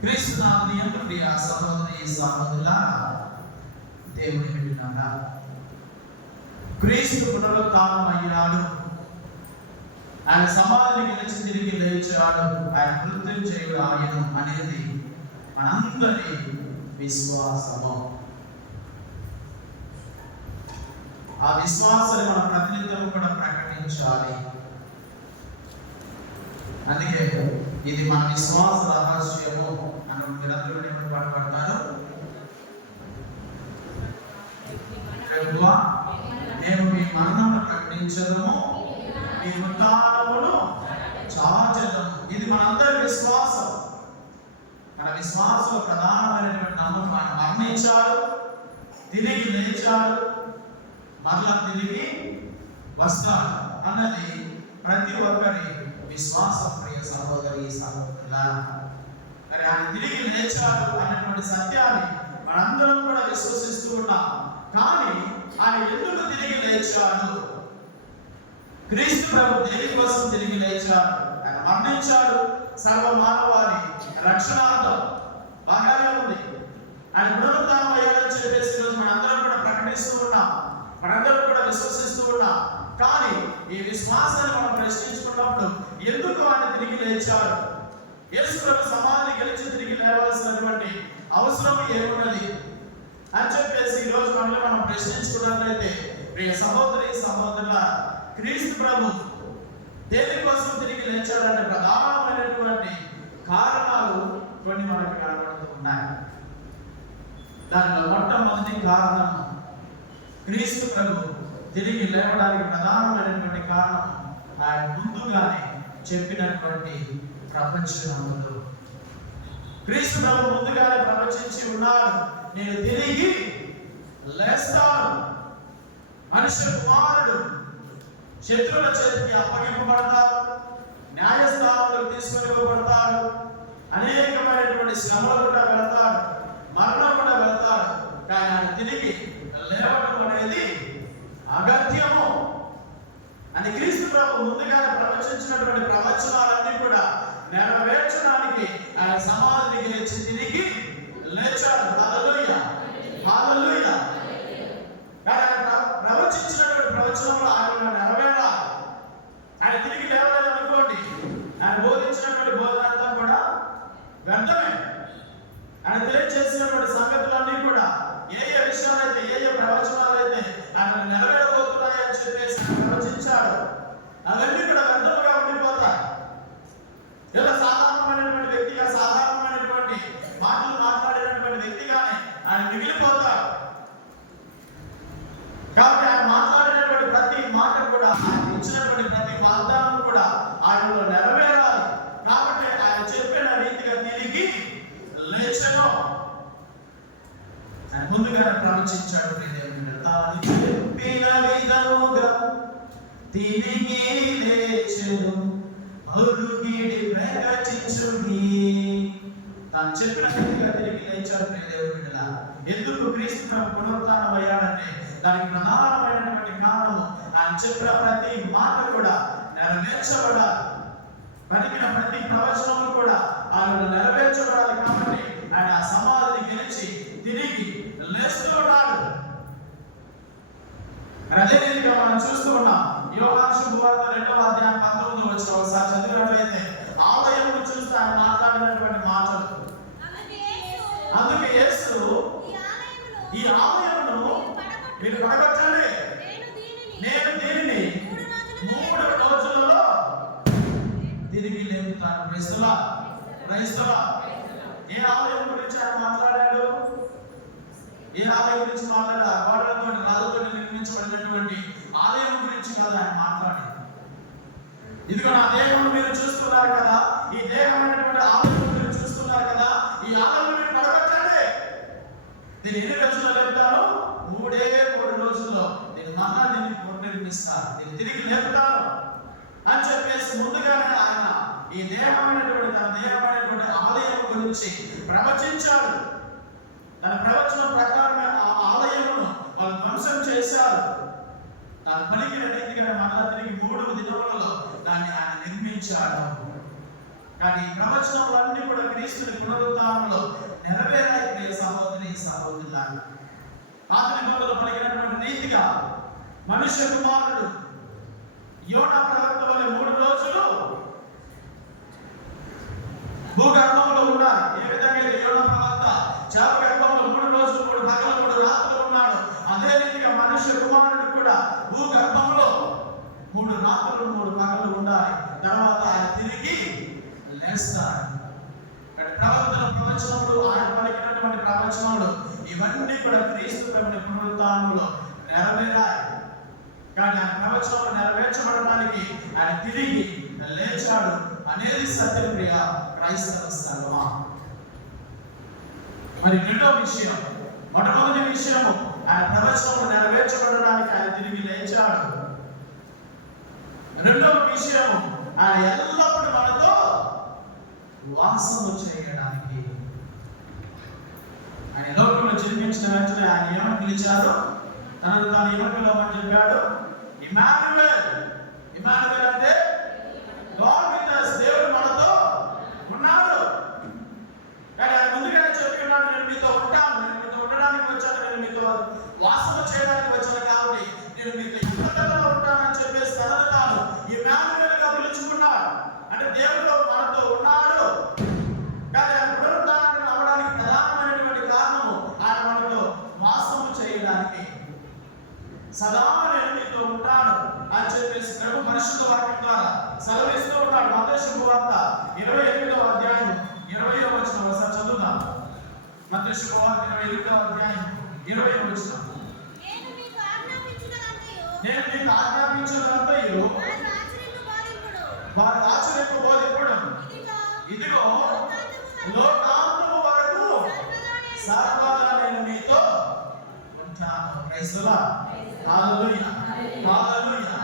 క్రీస్తు ప్రియ సహోదరి దేవుని క్రీస్తు అయ్యాడు ఆయన సమాధిని గెలిచి తిరిగి లేచాడు. ఆయన కృత్యం చేయుడు ఆయన అనేది మనందరి విశ్వాసము. ఆ విశ్వాసాన్ని మనం ప్రతినిత్యం కూడా ప్రకటించాలి. అందుకే ఇది మన విశ్వాస రహస్యము అని మీరందరూ ఎవరు పాటపడతారు ప్రభువా, మేము మీ మరణము ప్రకటించదము. మీ ఉత్థానమును చాచదము. ఇది మనందరి విశ్వాసం. మన విశ్వాసం ప్రధానమైనటువంటి నమ్మకం ఆయన మరణించాడు తిరిగి లేచాడు మరలా తిరిగి వస్తాడు అన్నది ప్రతి ఒక్కరి విశ్వాసం ప్రియ సహోదరి సహోదరుల మరి ఆయన తిరిగి లేచారు అనేటువంటి సత్యాన్ని మనందరం కూడా విశ్వసిస్తూ ఉన్నాం కానీ ఆయన ఎందుకు తిరిగి లేచాడు? క్రీస్తు ప్రభు దేని కోసం తిరిగి లేచాడు? ఆయన మరణించాడు. సర్వ మానవాళి రక్షణార్థం బాగానే ఉంది. ఆయన పునరుద్ధానం అయ్యాడని చెప్పేసి ఈరోజు మనందరం కూడా ప్రకటిస్తూ ఉన్నాం. మనందరం కూడా విశ్వసిస్తూ ఉన్నాం. కానీ ఈ విశ్వాసాన్ని మనం ప్రశ్నించుకున్నప్పుడు ఎందుకు ఆయన తిరిగి లేచాడు యేసు సమాధి గెలిచి తిరిగి లేవాల్సినటువంటి అవసరం ఏమున్నది? అని చెప్పేసి ఈ రోజు మనల్ని మనం ప్రశ్నించుకున్నట్లయితే ప్రియ సహోదరి సహోదరుల క్రీస్తు ప్రభు దేనికోసం తిరిగి లేచాడంటే ప్రధానమైనటువంటి కారణాలు కొన్ని మనకు కనబడుతూ ఉన్నాయి. దానిలో మొట్టమొదటి కారణం క్రీస్తు ప్రభు తిరిగి లేవడానికి ప్రధానమైనటువంటి కారణం ఆయన ముందుగానే చెప్పినటువంటి ప్రపంచంలో క్రీస్తు ప్రభు ముందుగానే ప్రవచించి ఉన్నాడు. నేను తిరిగి లేస్తాను. మనుష్య కుమారుడు శత్రువుల చేతికి అప్పగింపబడతారు న్యాయస్థానంలో తీసుకొని అనేకమైనటువంటి శ్రమలు కూడా వెళతాడు. మరణం కూడా వెళతాడు. కానీ ఆయన తిరిగి లేవడం అనేది అగత్యము. అని క్రీస్తు ప్రభు ముందుగానే ప్రవచించినటువంటి ప్రవచనాలన్నీ కూడా నెరవేర్చడానికి ఆయన సమాధిని లేచి తిరిగి లేచాడు. హల్లెలూయా. హల్లెలూయా. కానీ ఆయన ప్రవచించినటువంటి ప్రవచనంలో ఆయన నెరవేరాలి. ఆయన తిరిగి లేవలేదు అనుకోండి ఆయన బోధించినటువంటి బోధన అంతా కూడా వ్యర్థమే. ఆయన తెలియజేసినటువంటి సంగతులన్నీ కూడా ఏ ఏ విషయాలైతే ఏ ఏ ప్రవచనాలు అయితే ఆయన నెరవేరబోతున్నాయి అని చెప్పేసి ఆయన ప్రవచించాడు అవన్నీ కూడా వ్యర్థముగా ఉండిపోతాయి ఇలా సాధారణమైనటువంటి వ్యక్తిగా సాధారణమైనటువంటి మాటలు మాట్లాడినటువంటి వ్యక్తిగానే ఆయన మిగిలిపోతాడు కాబట్టి ఆయన మాట్లాడినటువంటి ప్రతి మాట కూడా ఆయన ఇచ్చినటువంటి ప్రతి వాగ్దానం కూడా ఆయనలో నెరవేరాలి కాబట్టి ఆయన చెప్పిన రీతిగా తిరిగి లేచను ఆయన ప్రవచించాడు చెప్పిన తిరిగి లేచెను. అరుగిడి తాను తిరిగి లేచాడు బిడ్డలా. ఎందుకు క్రీస్తు పునరుత్నం అయ్యాడంటే దానికి ప్రధానమైనటువంటి కారణం ఆయన చెప్పిన ప్రతి మాట కూడా నెరవేర్చబడాలి. పలికిన ప్రతి ప్రవచనం కూడా ఆయన నెరవేర్చబడాలి కాబట్టి ఆయన ఆ సమాధిని గెలిచి తిరిగి లేస్తూ ఉన్నాడు అదే రీతిగా మనం చూస్తూ ఉన్నాం. యోగాన్ శుభవార్త రెండవ అధ్యాయం పంతొమ్మిది వచ్చిన ఒకసారి చదివినట్లయితే ఆలయం చూస్తే ఆయన మాట్లాడినటువంటి మాటలు. అందుకే యేసు ఈ ఆలయమును మీరు పడగొట్టండి. నేను దీనిని మూడు రోజులలో తిరిగి లేపుతాను. క్రైస్తవా క్రైస్తవా ఏ ఆలయం? ఏ ఆలయం గురించి మాట్లాడా గోడలతో రాళ్ళతో నిర్మించబడినటువంటి ఆలయం గురించి కాదు ఆయన మాట్లాడాడు. ఇదిగో నా దేహం మీరు చూస్తున్నారు కదా? ఈ దేహమైనటువంటి ఆలయం మీరు చూస్తున్నారు కదా? ఈ ఆలయం మీరు పడగొట్టండి నేను ఎన్ని రోజుల్లో లేపుతాను? మూడే మూడు రోజుల్లో. నేను మళ్ళా దీన్ని పునర్నిర్మిస్తాను నేను తిరిగి లేపుతాను. అని చెప్పేసి ముందుగానే ఆయన ఈ దేహమైనటువంటి తన దేహమైనటువంటి ఆలయం గురించి ప్రవచించాడు. తన ప్రవచనం ప్రకారం ఆ ఆలయమును వాళ్ళు ధ్వంసం చేశారు మరలా తిరిగి మూడు దినములలో జీవించాడు కానీ ఈ ప్రవచనాలన్నీ కూడా క్రీస్తుని పునరుద్ధానంలో నెరవేరాయి ప్రియ సహోదరి సహోదరులారా. పాత నిబంధనలు పలికినటువంటి రీతిగా మనుష్య కుమారుడు యోన ప్రవక్త వల్ల మూడు రోజులు భూగర్భంలో ఉన్నారు ఏ విధంగా అయితే యోన ప్రవక్త చేప గర్భంలో మూడు రోజులు మూడు పగలు మూడు రాత్రులు ఉన్నాడు అదే రీతిగా మనుష్య కుమారుడు కూడా భూగర్భంలో మూడు రాత్రులు మూడు పగలు ఉండాలి తర్వాత ఆయన తిరిగి లేస్తాడు ప్రవర్తన ప్రవచనములు ఆయన పలికినటువంటి ప్రవచనములు ఇవన్నీ కూడా క్రీస్తు ప్రభుని పునరుత్థానంలో నెరవేరాయి. కానీ ఆ ప్రవచనం నెరవేర్చబడడానికి ఆయన తిరిగి లేచాడు అనేది సత్యప్రియ క్రైస్తవ సంగమా మరి రెండో విషయం మొట్టమొదటి విషయము ఆయన ప్రవచనం నెరవేర్చబడడానికి ఆయన తిరిగి లేచాడు. రెండవ విషయము ఆయన ఎల్లప్పుడూ మనతో వాసము చేయడానికి ఆయన లోకంలో జన్మించిన వెంటనే ఆయన ఏమని పిలిచారు? తనను తాను ఏమని పిలవమని చెప్పాడు? ఇమానువేల్ ఇమానువేల్ అంటే గాడ్ విత్ us దేవుడు మనతో ఉన్నాడు కానీ ఆయన ముందుగానే చెప్పి ఉన్నాడు నేను మీతో ఉంటాను నేను మీతో ఉండడానికి వచ్చాను నేను మీతో వాసన చేయడానికి వచ్చాను కాబట్టి నేను మీతో ఇష్టంగా ఉంటానని చెప్పేసి తనను తాను ఇమానువేల్గా పిలుచుకున్నాడు అంటే దేవుడు మనతో ఉన్నాడు కానీ ఆయన పునరుద్ధానాన్ని అవ్వడానికి ప్రధానమైనటువంటి కారణము ఆయన మనతో వాసము చేయడానికి సదా నేను మీతో ఉంటాను అని చెప్పేసి ప్రభు పరిశుద్ధ వాక్యం ద్వారా సెలవిస్తూ ఉన్నాడు మత శుభవార్త ఇరవై ఎనిమిదవ అధ్యాయం ఇరవై వచ్చిన ఒకసారి చదువుదాం. మత శుభవార్త ఇరవై ఎనిమిదవ అధ్యాయం ఇరవై వచ్చిన నేను మీకు ఆజ్ఞాపించినంతయు. వారి ఆచరణకు బోధింపడం ఇదిగో, లోకాంతము వరకు. సర్వదా నేను మీతో. ఉంటాను. క్రైస్తవులా హల్లెలూయా. హల్లెలూయా.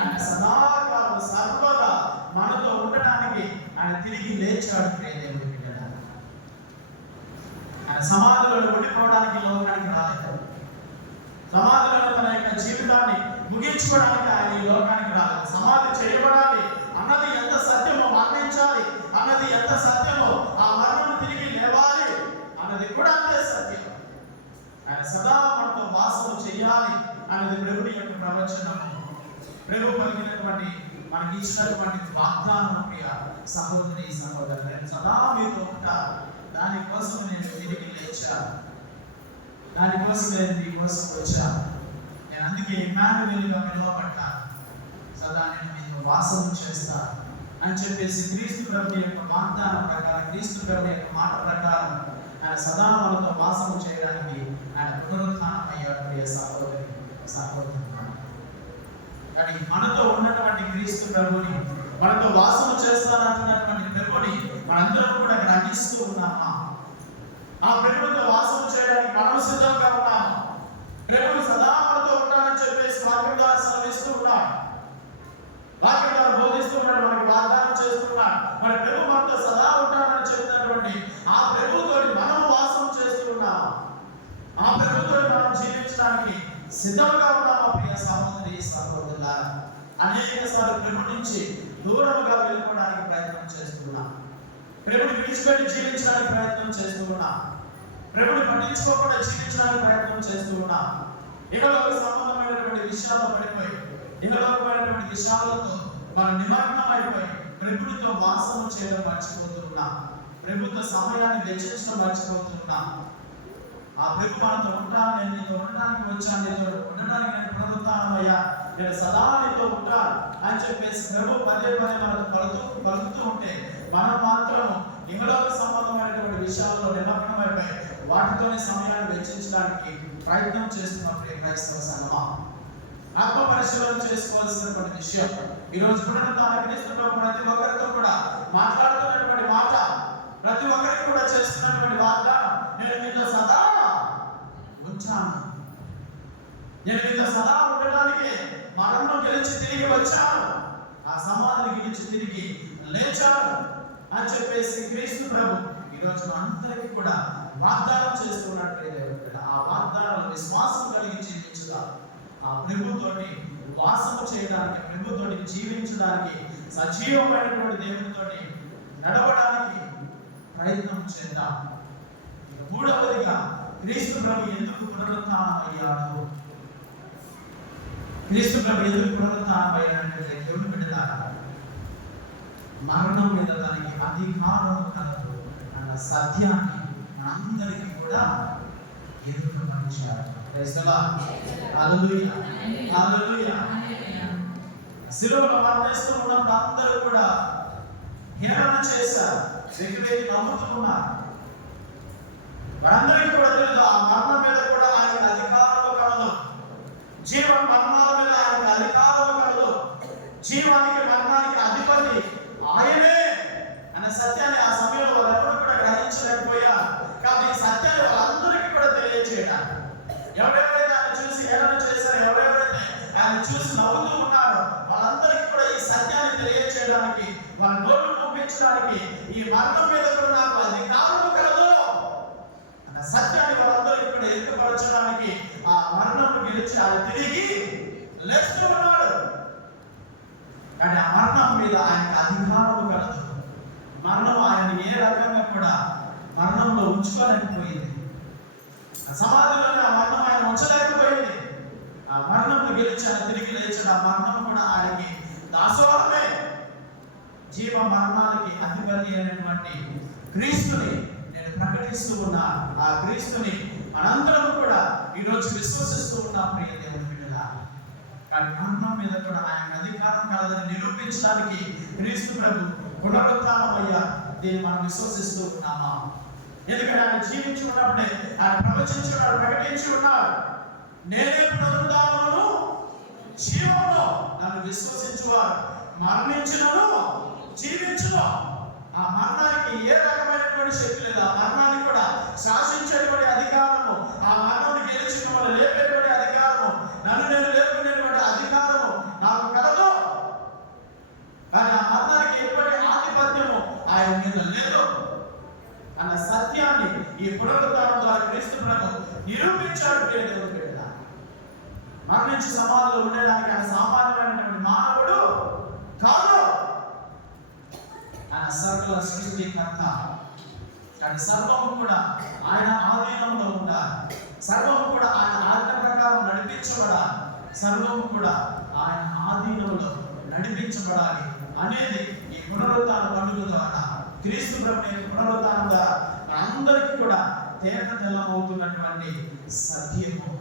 ఆయన సదాకాలం సర్వదా మనతో ఉండడానికి ఆయన తిరిగి లేచాడు ప్రియదేవుడి బిడ్డలారా. ఆయన సమాధిలో ఉండిపోవడానికి లోకానికి రాలేదు. సమాధిలో తన యొక్క జీవితాన్ని ముగించుకోవడానికి ఆయన ఈ లోకానికి రాలేదు. సమాధి చేయబడాలి. అన్నది ఎంత సత్యమో మరణించాలి. అన్నది ఎంత సత్యమో ఆ మరణం తిరిగి లేవాలి అన్నది కూడా అంతే సత్యం. ఆయన సదా మనతో వాసన చేయాలి అన్నది ప్రభుని యొక్క ప్రవచనము. ప్రభు పలికినటువంటి మనకి ఇచ్చినటువంటి వాగ్దానం ప్రియ. సహోదరి సహోదరులు సదా మీతో ఉంటారు. దానికోసం నేను తిరిగి లేచాను. దానికోసం నేను మీకోసం వచ్చాను. నేను అందుకే ఇమానువేలుగా పిలువబడ్డాను. సదా నేను మీతో వాసన చేస్తాను. అని చెప్పేసి క్రీస్తు ప్రభు యొక్క వాగ్దానం ప్రకారం క్రీస్తు ప్రభు యొక్క మాట ప్రకారం ఆయన సదా మనతో వాసన చేయడానికి ఆయన పునరుత్నం అయ్యాడు ప్రియ సహోదరి సహోదరు కానీ మనతో ఉన్నటువంటి క్రీస్తు ప్రభుని మనతో వాసన చేస్తానంటున్నటువంటి ప్రభుని మనందరం కూడా గ్రహిస్తూ ఉన్నామా ఆ ప్రభువుతో వాసన చేయడానికి మనం సిద్ధంగా ఉన్నాము. ప్రభువు సదా మనతో ఉంటానని చెప్పేసి వాక్యం ద్వారా సెలవిస్తూ ఉన్నాడు. వాక్యం ద్వారా బోధిస్తూ మనకి వాగ్దానం చేస్తున్నాడు మన ప్రభు మనతో సదా ఉంటానని చెప్తున్నటువంటి ఆ ప్రభుతో మనం వాసం చేస్తూ ఆ ప్రభుతో మనం జీవించడానికి సిద్ధంగా ఉన్నామా ప్రియ సహోదరి సహోదరులారా? అనేక సార్లు ప్రభు నుంచి దూరముగా వెళ్ళిపోవడానికి ప్రయత్నం చేస్తున్నాం. ప్రభుని విడిచిపెట్టి జీవించడానికి ప్రయత్నం చేస్తూ ఉన్నాం ప్రభుని పట్టించుకోకుండా జీవించడానికి ప్రయత్నం చేస్తూ ఉన్నాం ఇకలోక సంబంధమైనటువంటి విషయాల్లో పడిపోయి ఇకలోకమైనటువంటి విషయాలతో మనం నిమగ్నం అయిపోయి ప్రభుత్వం వాసన చేయడం మర్చిపోతున్నాం. ప్రభుత్వ సమయాన్ని వెచ్చించడం మర్చిపోతున్నాం. ఆ ప్రభు మనతో ఉంటాను నేను నీతో ఉండడానికి వచ్చాను నీతో ఉండడానికి నేను ప్రభుత్వానమయ్యా నేను సదా నీతో ఉంటాను అని చెప్పేసి ప్రభు పదే పదే మనకు పలుకుతూ పలుకుతూ ఉంటే మనం మాత్రం ఇహలోక సంబంధమైనటువంటి విషయాల్లో నిమగ్నమైపోయి వాటితోనే సమయాన్ని వెచ్చించడానికి ప్రయత్నం చేస్తున్నాం క్రైస్తవ సంగమా ఆత్మ పరిశీలన చేసుకోవాల్సినటువంటి విషయం. ఈ రోజు పునరుత్థాన క్రీస్తుతో ప్రతి ఒక్కరితో కూడా మాట్లాడుతున్నటువంటి మాట ప్రతి ఒక్కరికి కూడా చేస్తున్నటువంటి వాగ్దానం నేను మీతో సదా ఉంచాను నేను మీతో సదా ఉండడానికి మరణం గెలిచి తిరిగి వచ్చాను ఆ సమాధిని గెలిచి తిరిగి లేచాను అని చెప్పేసి క్రీస్తు ప్రభు ఈరోజు అందరికీ కూడా వాగ్దానం చేస్తున్నట్లయితే ఆ వాగ్దానాలు విశ్వాసం కలిగి జీవించుదా? ఆ ప్రభుతోటి వాసము చేయడానికి ప్రభుతోటి జీవించడానికి సజీవమైనటువంటి దేవునితోటి నడవడానికి ప్రయత్నం చేద్దాం. మూడవదిగా క్రీస్తు ప్రభు ఎందుకు పునరుత్థానం అయ్యాడు క్రీస్తు ప్రభు ఎందుకు పునరుత్థానం అయ్యాడంటే దేవుని బిడ్డలారా మరణం మీద తనకి అధికారం కలదు అన్న సత్యాన్ని మనందరికీ కూడా ఎదుర్కొనిచ్చారు. శిలువలో మరణిస్తూ ఉన్నప్పుడు అందరూ కూడా హేళన చేశారు. వెకి నమ్ముతున్నారు. వారందరికీ కూడా తెలుసు ఆ మరణం మీద కూడా ఆయన అధికారము కలదు. జీవ మరణాల మీద ఆయన అధికారము కలదు. జీవానికి ఆయనే అనే సత్యాన్ని ఆ సమయంలో వాళ్ళెవరు కూడా గ్రహించలేకపోయారు. కానీ ఈ సత్యాన్ని వాళ్ళందరికీ కూడా తెలియజేయడానికి ఎవరెవరైతే ఆయన చూసి హేళన చేశారో ఎవరెవరైతే ఆయన చూసి నవ్వుతూ ఉన్నారో వాళ్ళందరికీ కూడా ఈ సత్యాన్ని తెలియజేయడానికి వాళ్ళ నోరు పంపించడానికి ఈ మరణం మీద కూడా నాకు అధికారము కలదు అన్న సత్యాన్ని వాళ్ళందరూ ఇక్కడ ఎత్తుపరచడానికి ఆ మరణం గెలిచి ఆయన తిరిగి లేస్తూ ఉన్నాడు. కానీ ఆ మరణం మీద ఆయనకు అధికారం కలదు మరణం ఆయన ఏ రకంగా కూడా మరణంలో ఉంచుకోలేకపోయింది. సమాధిలోనే ఆ మరణం ఆయన ఉంచలేకపోయింది. ఆ మరణం గెలిచాడు తిరిగి లేచాడు. ఆ మరణం కూడా ఆయనకి దాసోహమే. జీవ మరణానికి అధిపతి అయినటువంటి క్రీస్తుని నేను ప్రకటిస్తూ ఉన్నా ఆ క్రీస్తుని మనందరం కూడా ఈరోజు విశ్వసిస్తూ ఉన్నాం ప్రియ దేవుని బిడ్డలా కానీ మరణం మీద కూడా ఆయన అధికారం కలదని నిరూపించడానికి క్రీస్తు ప్రభు పునరుత్థానం అయ్యా దీన్ని మనం విశ్వసిస్తూ ఉన్నామా? ఎందుకంటే ఆయన జీవించి ఉన్నప్పుడే ఆయన ప్రవచించి ఉన్నాడు ప్రకటించి ఉన్నాడు. నేనే పునరుద్ధానమును జీవమును నన్ను విశ్వసించువారు. మరణించినను జీవించును. ఆ మరణానికి ఏ రకమైనటువంటి శక్తి లేదు. ఆ మరణాన్ని కూడా శాసించేటువంటి అధికారము ఆ మరణాన్ని గెలిచిన వాళ్ళు లేపేటువంటి అధికారము నన్ను నేను లేపుకునేటువంటి అధికారము నాకు కలదు కానీ ఆ మరణానికి ఎటువంటి ఆధిపత్యము ఆయన మీద లేదు అన్న సత్యాన్ని ఈ పునరుద్ధానం ద్వారా క్రీస్తు ప్రభు నిరూపించాడు ప్రియ దేవుని బిడ్డ మరణించి సమాధిలో ఉండడానికి ఆయన సామాన్యమైనటువంటి మానవుడు కాదు ఆయన సర్వ సృష్టికర్త కానీ సర్వము కూడా ఆయన ఆధీనంలో ఉండాలి. సర్వము కూడా ఆయన ఆజ్ఞ ప్రకారం నడిపించబడాలి. సర్వము కూడా ఆయన ఆధీనంలో నడిపించబడాలి అనేది ఈ పునరుత్న పండుగ ద్వారా క్రీస్తు ప్రభు యొక్క ద్వారా అందరికీ కూడా తేట తెల్లమవుతున్నటువంటి సత్యము.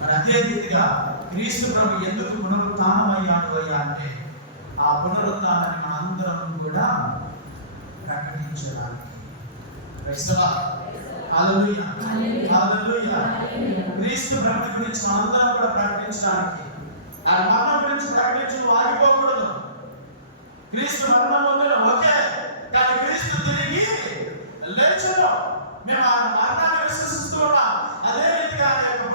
మరి అదే రీతిగా క్రీస్తు ప్రభు ఎందుకు పునరుత్నం అయ్యాడు అయ్యా అంటే ఆ పునరుత్నాన్ని మనందరం కూడా ప్రకటించడానికి. క్రీస్తు ప్రభు గురించి మనందరం కూడా ప్రకటించడానికి. ఆయన మరణం గురించి ప్రకటించడం ఆగిపోకూడదు క్రీస్తు మరణం పొందడం ఓకే కానీ క్రీస్తు తిరిగి లేచను. మేము ఆయన మరణాన్ని విశ్వసిస్తూ ఉన్నాం. అదే రీతిగా ఆయన యొక్క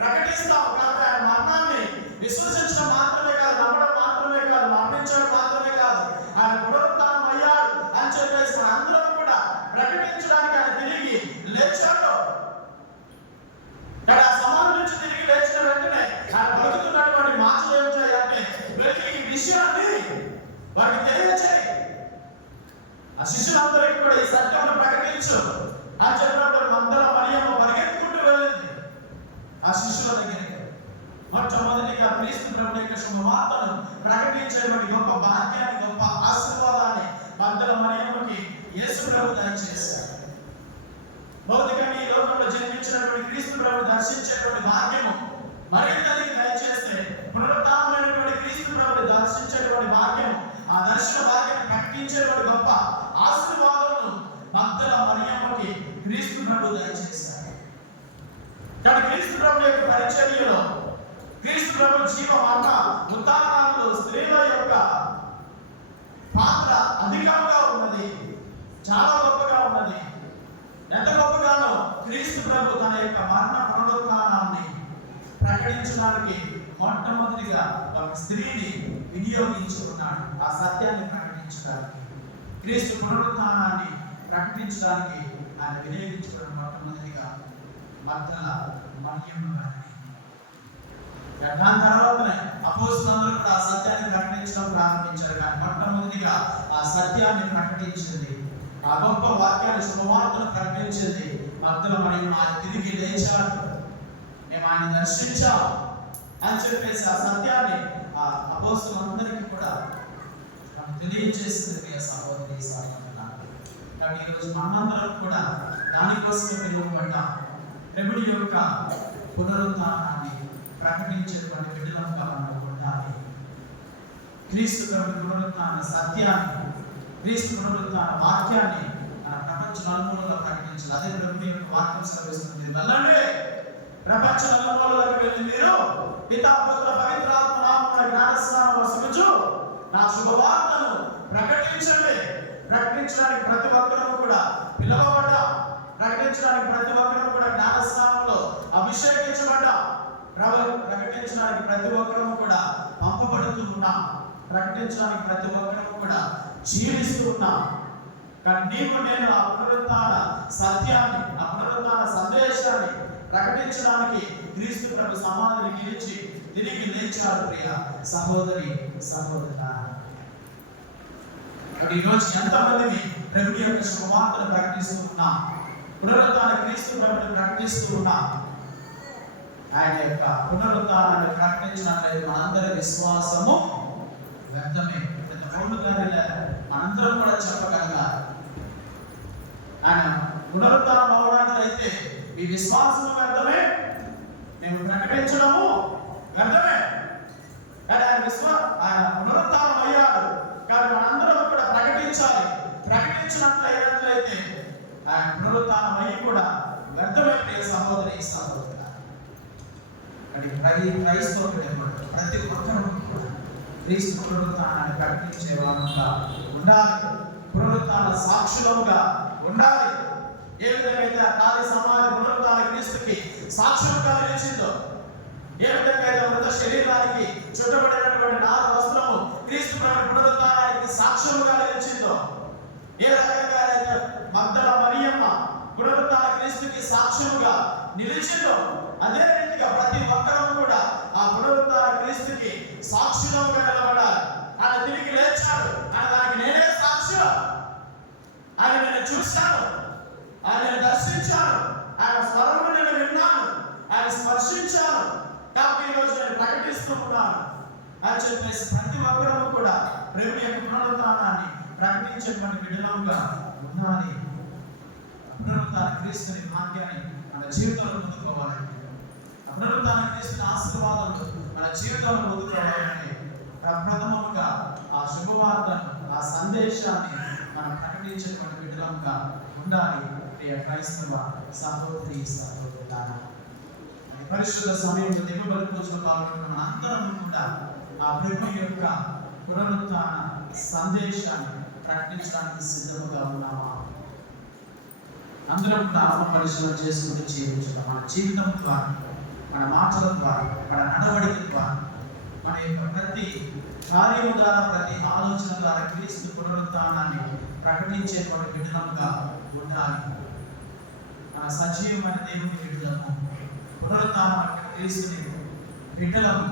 ప్రకటిస్తాం కాబట్టి ఆయన మరణాన్ని విశ్వసించడం మాత్రమే కాదు నమ్మడం మాత్రమే కాదు మరణించడం మాత్రమే కాదు ఆయన పునరుద్ధానం అయ్యాడు అని చెప్పేసి మన అందరం కూడా ప్రకటించడానికి ఆయన తిరిగి లేచాడు కానీ ఆ సమాధి నుంచి తిరిగి లేచిన వెంటనే ఆయన పలుకుతున్నటువంటి మాటలు ఏమిటాయంటే వెళ్ళి ఈ విషయాన్ని వారికి తెలియచేయి ఆ శిష్యులందరికీ కూడా ఈ సత్యాన్ని ప్రకటించు అని చెప్పినప్పుడు మందల మరియమ్మ పరిగెత్తుకుంటూ వెళ్ళింది ఆ శిష్యుల దగ్గరికి మొట్టమొదటిగా క్రీస్తు ప్రభు యొక్క శుభవార్తను ప్రకటించేటువంటి గొప్ప భాగ్యాన్ని గొప్ప ఆశీర్వాదాన్ని మందల మరియమ్మకి యేసు ప్రభు దయచేశారు భౌతికంగా ఈ లోకంలో జన్మించినటువంటి క్రీస్తు ప్రభు దర్శించేటువంటి భాగ్యము మరింతకి దయచేస్తే పునరుత్థానమైనటువంటి క్రీస్తు ప్రభుని దర్శించేటువంటి భాగ్యం ఆ దర్శన భాగ్యం ప్రకటించేటువంటి గొప్ప ఆశీర్వాదమును భక్తుల మరియమ్మకి క్రీస్తు ప్రభు దయచేశారు కానీ క్రీస్తు ప్రభు యొక్క పరిచర్యలో క్రీస్తు ప్రభు జీవ మరణ ఉదాహరణలు స్త్రీల యొక్క పాత్ర అధికంగా ఉన్నది చాలా గొప్పగా ఉన్నది ఎంత గొప్పగానో క్రీస్తు ప్రభు తన యొక్క మరణ పునరుత్థానాన్ని ప్రకటించడానికి మొట్టమొదటిగా ఒక స్త్రీని వినియోగించుకున్నాడు. ఆ సత్యాన్ని ప్రకటించడానికి. క్రీస్తు పునరుత్నాన్ని ప్రకటించడానికి ఆయన వినియోగించుకున్న మొట్టమొదటిగా మద్దల మర్యమ్మ గారిని. దాని తర్వాతనే అపోస్తులందరూ కూడా ఆ సత్యాన్ని ప్రకటించడం ప్రారంభించారు కానీ మొట్టమొదటిగా ఆ సత్యాన్ని ప్రకటించింది. ఆ గొప్ప వాక్యాన్ని శుభవార్తను ప్రకటించింది మద్దల మరియు ఆయన తిరిగి లేచాడు. ఆయన దర్శించాం అని చెప్పేసి ఆ సత్యాన్ని ఆ అపోస్తులందరికీ కూడా మనకు తెలియజేస్తుంది ప్రియ సహోదరి సహోదరులారా. కాబట్టి ఈరోజు మనందరం కూడా దానికోసం పిలువబడ్డాం. ప్రభుడి యొక్క పునరుద్ధానాన్ని ప్రకటించేటువంటి బిడ్డలంగా మనం ఉండాలి. క్రీస్తు ప్రభు పునరుద్ధాన సత్యాన్ని క్రీస్తు పునరుద్ధాన వాక్యాన్ని ప్రపంచ నలుమూలలో ప్రకటించాలి. అదే ప్రభు యొక్క వాక్యం సెలవిస్తుంది. వెళ్ళండి. ప్రపంచ నలుమూలలకు వెళ్ళి మీరు పితాపుత్ర పవిత్రాత్మ జ్ఞానస్నానం వసముచు నా శుభవార్తను ప్రకటించండి. ప్రకటించడానికి ప్రతి ఒక్కరూ కూడా పిలవబడ్డా. ప్రకటించడానికి ప్రతి ఒక్కరూ కూడా జ్ఞానస్నానంలో అభిషేకించబడ్డా. ప్రకటించడానికి ప్రతి ఒక్కరూ కూడా పంపబడుతూ ఉన్నాం ప్రకటించడానికి ప్రతి ఒక్కరూ కూడా జీవిస్తూ ఉన్నాం కానీ నీకు నేను ఆ సత్యాన్ని ఆ సందేశాన్ని ప్రకటించడానికి క్రీస్తు ప్రభు సమాధిని గెలిచి తిరిగి లేచాడు ప్రియ సహోదరి సహోదర. మరి ఈరోజు ఎంతమందిని ప్రభు యొక్క శుభవార్తను ప్రకటిస్తూ ఉన్నా పునరుద్ధాన క్రీస్తు ప్రభుని ప్రకటిస్తూ ఉన్నా ఆయన యొక్క పునరుద్ధారాన్ని ప్రకటించినట్లయితే మనందరి విశ్వాసము వ్యర్థమే. పెద్ద పౌలు గారిలా మనందరం కూడా చెప్పగలగాలి. ఆయన పునరుద్ధారం మీ విశ్వాసం వ్యర్థమే. మేము ప్రకటించడము వ్యర్థమే. కానీ ఆయన విశ్వ ఆయన అయ్యాడు. కానీ మనందరం కూడా ప్రకటించాలి. ప్రకటించినట్లయినట్లయితే ఆయన పునరుద్ధానం అయ్యి కూడా వ్యర్థమైపోయే సహోదరి సహోదరు అది ప్రతి క్రైస్తవుడు ప్రతి ఒక్కరూ క్రీస్తు పునరుత్థానాన్ని ప్రకటించే వారుగా ఉండాలి. పునరుత్థాన సాక్షులుగా ఉండాలి. ఏ విధంగా అయితే ఆ ఖాళీ సమాధి క్రీస్తుకి సాక్షులుగా నిలిచిందో ఏ విధంగా అయితే మృత శరీరానికి చుట్టబడినటువంటి నాలుగు వస్త్రము క్రీస్తు పునరుద్ధారానికి పునరుత్థానానికి సాక్షులుగా నిలిచిందో ఏ రకంగా అయితే మగ్దల మరియమ్మ పునరుద్ధార క్రీస్తుకి సాక్షులుగా నిలిచిందో అదే రీతిగా ప్రతి ఒక్కరూ కూడా ఆ పునరుద్ధార క్రీస్తుకి సాక్షిగా నిలబడాలి ఆయన తిరిగి లేచాడు ఆయన దానికి నేనే సాక్షి ఆయన నేను చూశాను ఆయన నేను దర్శించాను ఆయన స్వరము నేను విన్నాను ఆయన స్పర్శించాను కాబట్టి ఈరోజు నేను చేస్తున్నాను అని చెప్పేసి ప్రతి ఒక్కరూ కూడా ప్రేమ యొక్క పునరుద్ధానాన్ని ప్రకటించేటువంటి బిడ్డలంగా ఉండాలి. పునరుద్ధాన క్రీస్తుని భాగ్యాన్ని మన జీవితంలో పొందుకోవాలి. పునరుద్ధాన క్రీస్తుని ఆశీర్వాదాలు మన జీవితంలో పొందుకోవాలని ప్రథమముగా ఆ శుభవార్తను ఆ సందేశాన్ని మనం ప్రకటించేటువంటి బిడ్డలంగా ఉండాలి. ప్రియ క్రైస్తవ సహోదరి సహోదరులారా పరిశుద్ధ సమయంలో దిగబడి పూజలో పాల్గొన్న మన అందరం కూడా ఆ ప్రభు యొక్క పునరుత్న సందేశాన్ని ప్రకటించడానికి సిద్ధముగా ఉన్నామా? అందరం కూడా ఆత్మ పరిశీలన చేసుకుంటూ జీవించడం మన జీవితం ద్వారా మన మాటల ద్వారా మన నడవడిక ద్వారా మన యొక్క ప్రతి కార్యము ద్వారా ప్రతి ఆలోచన ద్వారా క్రీస్తు పునరుత్థానాన్ని ప్రకటించేటువంటి విధానంగా ఉండాలి. మన సజీవమైన దేవుని బిడ్డలము పునరుత్థానం తీసుకుని బిడ్డలము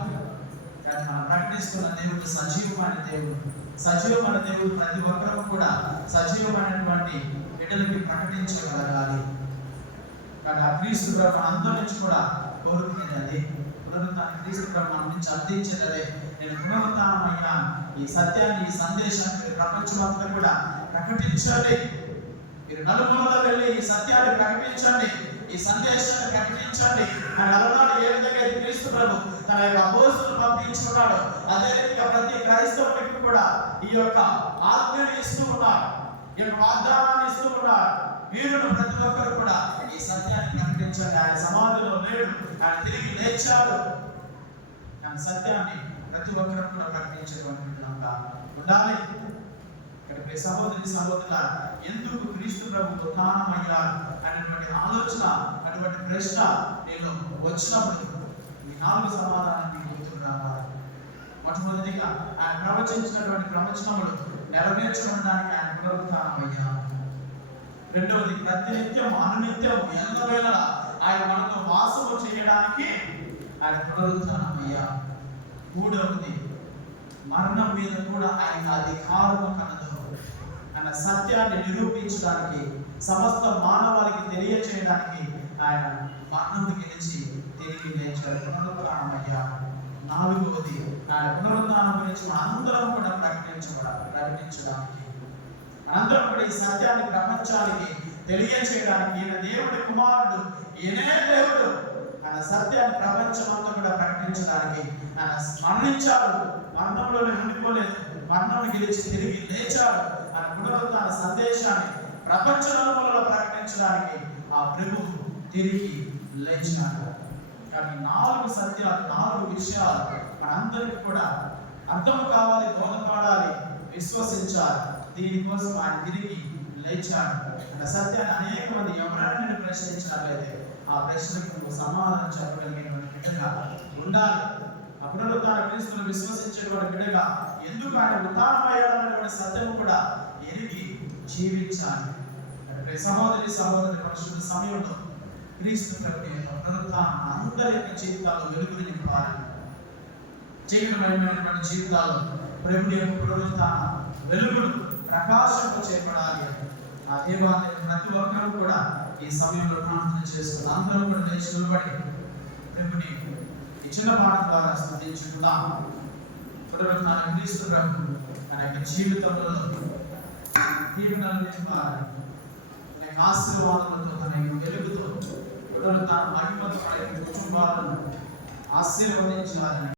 కానీ మనం ప్రకటిస్తున్న దేవుడు సజీవమైన దేవుడు సజీవమైన దేవుడు ప్రతి ఒక్కరూ కూడా సజీవమైనటువంటి బిడ్డలకి ప్రకటించగలగాలి కానీ ఆ క్రీస్తు బ్రహ్మ అందరి నుంచి కూడా కోరుకునేది అదే క్రీస్తు బ్రహ్మ నుంచి అర్థించేది అదే నేను పునరుత్థానం ఈ సత్యాన్ని ఈ సందేశాన్ని మీరు ప్రపంచమంతా కూడా ప్రకటించాలి మీరు నలుమూలలో వెళ్ళి ఈ సత్యాన్ని ప్రకటించండి. ఈ సందేశాన్ని ప్రకటించండి. అని అలనాడు ఏ విధంగా అయితే క్రీస్తు ప్రభు తన యొక్క అపోస్తులు పంపించుకున్నాడు అదే విధంగా ప్రతి క్రైస్తవుడికి కూడా ఈ యొక్క ఆజ్ఞను ఇస్తూ ఉన్నారు ఈ యొక్క వాగ్దానాన్ని ఇస్తూ ఉన్నారు వీరుడు ప్రతి ఒక్కరు కూడా ఈ సత్యాన్ని ప్రకటించండి. ఆయన సమాధిలో లేడు. ఆయన తిరిగి లేచాడు. ఆయన సత్యాన్ని ప్రతి ఒక్కరు కూడా ప్రకటించేటువంటి ఉండాలి. ప్రియ సహోదరి సహోదరుల ఎందుకు క్రీస్తు ప్రభు ప్రధానమయ్యారు అనేటువంటి ఆలోచన అటువంటి ప్రశ్న నేను వచ్చినప్పుడు ఈ నాలుగు సమాధానం మీకు గుర్తుకు రావాలి. మొట్టమొదటిగా ఆయన ప్రవచించినటువంటి ప్రవచనములు నెరవేర్చడానికి ఆయన పునరుత్థానమయ్యారు. రెండవది ప్రతినిత్యం అనునిత్యం ఎల్లవేళ ఆయన మనతో వాసము చేయడానికి ఆయన పునరుద్ధానమయ్యా మూడవది మరణం మీద కూడా ఆయన అధికారము కలదు ఆయన సత్యాన్ని నిరూపించడానికి సమస్త మానవాళికి తెలియచేయడానికి ఆయన మరణం గెలిచి తిరిగి లేచారు పునరుద్ధానమయ్యా. నాలుగవది ఆయన పునరుద్ధానం గురించి అనంతరం అందరం కూడా ప్రకటించబడాలి ప్రకటించడానికి. అనంతరం కూడా ఈ సత్యాన్ని ప్రపంచానికి తెలియచేయడానికి ఈయన దేవుడి కుమారుడు ఈయనే దేవుడు. ఆయన సత్యాన్ని ప్రపంచమంతా కూడా ప్రకటించడానికి ఆయన మరణించాడు మరణంలోనే ఉండిపోలేదు. మరణం గెలిచి తిరిగి లేచాడు. ఆయన పునరుద్ధాన సందేశాన్ని ప్రపంచ నలుమూలలో ప్రకటించడానికి ఆ ప్రభువు తిరిగి లేచినాడు. కానీ నాలుగు సత్యాలు నాలుగు విషయాలు మనందరికీ కూడా అర్థం కావాలి బోధపడాలి విశ్వసించాలి. దీనికోసం ఆయన తిరిగి లేచాడు. అన్న సత్యాన్ని అనేక మంది ఎవరైనా నేను ప్రశ్నించినట్లయితే ఆ ప్రశ్నకు నువ్వు సమాధానం చెప్పగలిగిన బిడ్డగా ఉండాలి. ఆ పునరుద్ధాన క్రీస్తును విశ్వసించేటువంటి బిడ్డగా ఎందుకు ఆయన ఉత్తానమయ్యాడనేటువంటి సత్యం కూడా ఎరిగి జీవించాలి. అంటే సహోదరి సహోదరి పరిశుద్ధ సమయంలో క్రీస్తు ప్రభు యొక్క అందరి యొక్క జీవితాల్లో వెలుగుని నింపాలి. చీకటమైనటువంటి జీవితాలు ప్రభుని యొక్క పునరుత్థాన వెలుగును ప్రకాశింప చేపడాలి. అని ఆ దేవాలయం ప్రతి ఒక్కరూ కూడా ఈ సమయంలో ప్రార్థన చేస్తున్న అందరూ కూడా లేచి నిలబడి ప్రభుని ఈ చిన్న పాట ద్వారా స్మరించుకుందాం పునరుత్థాన క్రీస్తు ప్రభు మన యొక్క జీవితంలో దీవెనలు నింపాలి అనేక ఆశీర్వాదాలతో తన యొక్క వెలుగుతో పునరుత్థాన మహిమతో మన కుటుంబాలను ఆశీర్వదించాలని